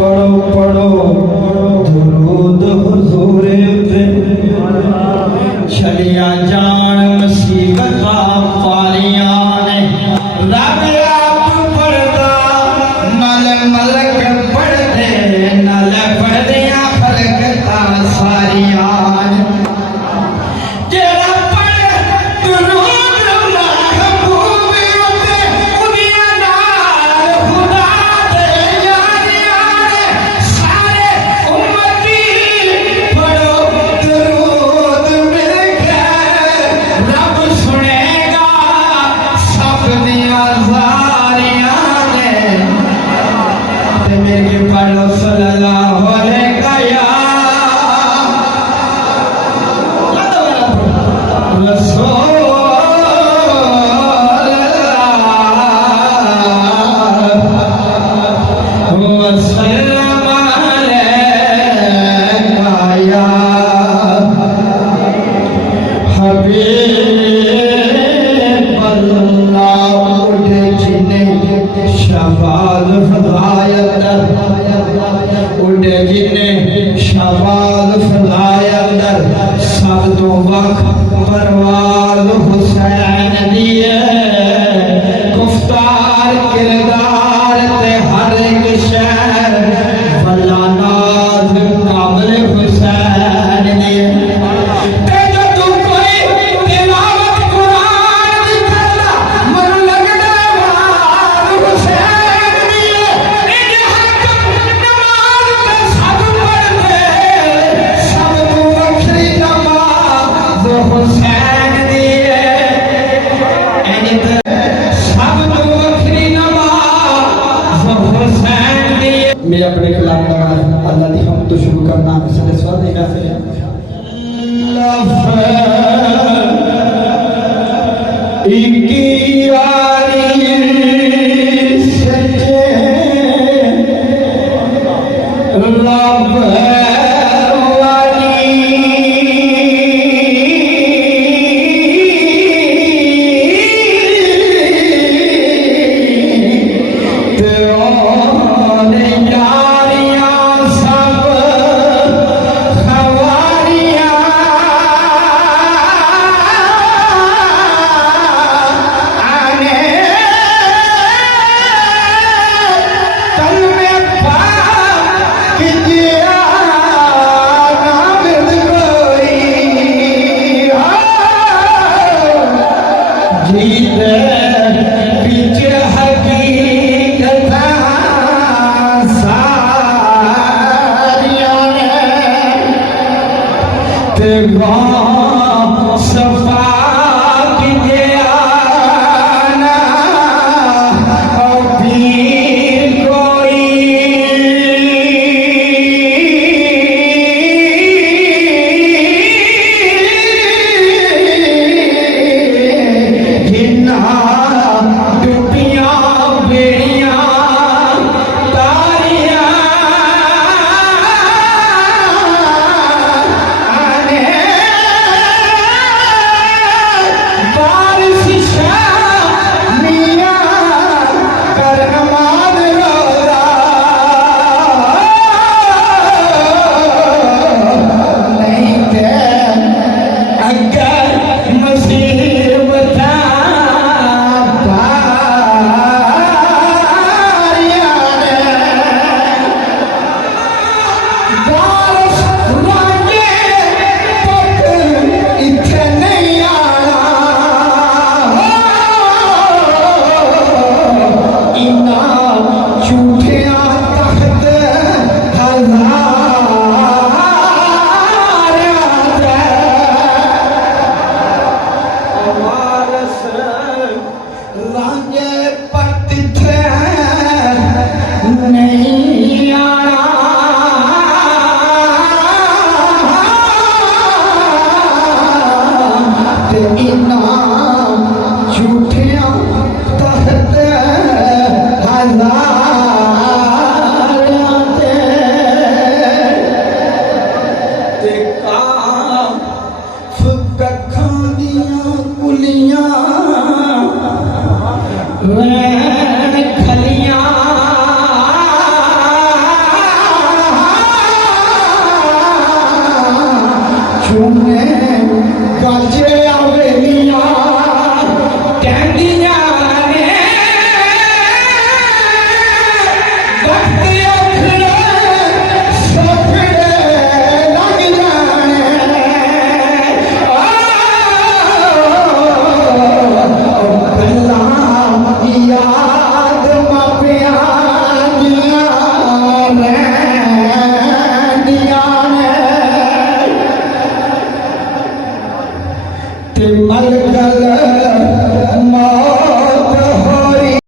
पढ़ो पढ़ो दुरूद हुजूरे ते छलिया जान मुसीबता पारियां ने रब आप पढ़दा नल मलक पढ़दे नल पढ़दियां फरकता सारियां जेड़ा पढ़ दुरूद महबूब उते उदियां नाल खुदा दे यारियां सारे उम्मती पढ़ो दुरूद मिलके रब सुनेगा सब दियां ज़ारियां ने ते मेरे पढ़ो सल्लल्लाहु अलैहि शाबाद फलाए अंदर सब तो वख परवाज़ हुसैन दिए गुफ्तार किरदार ते हर एक शहर भला नाज काबिल हुसैन दिए ते जो तू कोई तिलावत कुरान दी करदा मन लगदा वाज हुसैन दिए इन हक नमाज ते सब पढ़दे सब तू वखरी नमाज हुसैन दिए इन सब तू वखरी नमाज हुसैन दिए मैं अपने कलाम का अल्लाह दी हम तो शुरू करना इसलिए स्वर देगा फिर इकी यारी सच्चे रब वाली तेरे यारियां सब खवारियां आने तन में पाक जिया नाबिद कोई जीते पीछे हकीकत सारियां ते सफा कीजिए ना और पीर कोई जिन्ना डूबियां बेड़ियां तारियां आने सुन